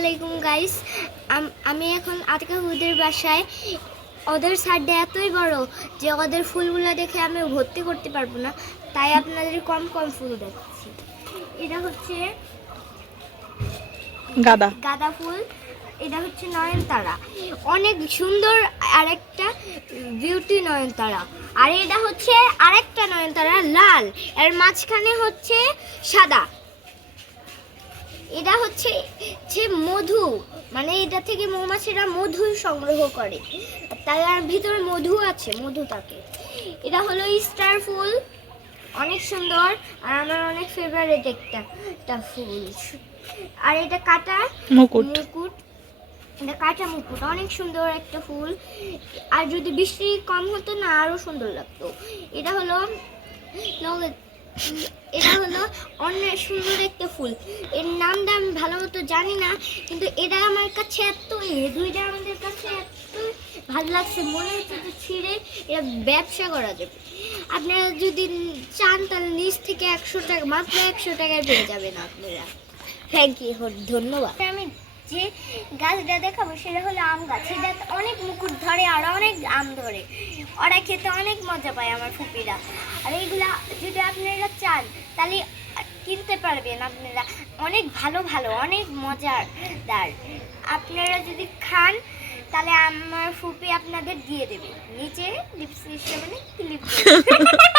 আলাইকুম গাইস আমি এখন আতিকা হুদের বাসায়। ওদের সাইডে এতই বড় যে ওদের ফুলগুলো দেখে আমি ভর্তি করতে পারব না। তাই আপনাদের কম কম ফুল দেখছি এটা হচ্ছে গাদা। গাঁদা ফুল। এটা হচ্ছে নয়নতারা। অনেক সুন্দর আরেকটা বিউটি নয়নতারা। আর এটা হচ্ছে আরেকটা নয়নতারা লাল। এর মাঝখানে হচ্ছে সাদা। এটা হচ্ছে যে মধু মানে এটা থেকে মৌমাছিরা মধু সংগ্রহ করে। তাই আর ভিতরে মধু আছে মধু থাকে। এটা হলো স্টার ফুল অনেক সুন্দর। আর আমার অনেক ফেভারিট একটা একটা ফুল। আর এটা কাটা মুকুট। মুকুট। এটা কাঁচা মুকুট অনেক সুন্দর একটা ফুল। আর যদি বৃষ্টি কম হতো না আরও সুন্দর লাগতো। এটা হলো এটা হলো অনেক সুন্দর একটা ফুল। এর নামটা আমি ভালো মতো জানি না, কিন্তু এটা আমার কাছে এত দুইটা আমাদের কাছে এত ভালো লাগছে, মনে হচ্ছে যে ছিঁড়ে এটা ব্যবসা করা যাবে। আপনারা যদি চান তাহলে নিচ থেকে একশো টাকা, মাত্র একশো টাকায় পেয়ে যাবেন আপনারা। থ্যাংক ইউ ধন্যবাদ। আমি যে গাছটা দেখাবো সেটা হলো আম গাছ। এটা অনেক মুকুট ধরে আর অনেক আম ধরে। ওরা খেতে অনেক মজা পায় আমার ফুপিরা। আর এইগুলা যদি আপনারা চান, তাহলে কিনতে পারবেন আপনারা। অনেক ভালো ভালো, অনেক মজার মজাদার। আপনারা যদি খান, তাহলে আমার ফুপি আপনাদের দিয়ে দেবে। নিচে ডিসক্রিপশনে ক্লিক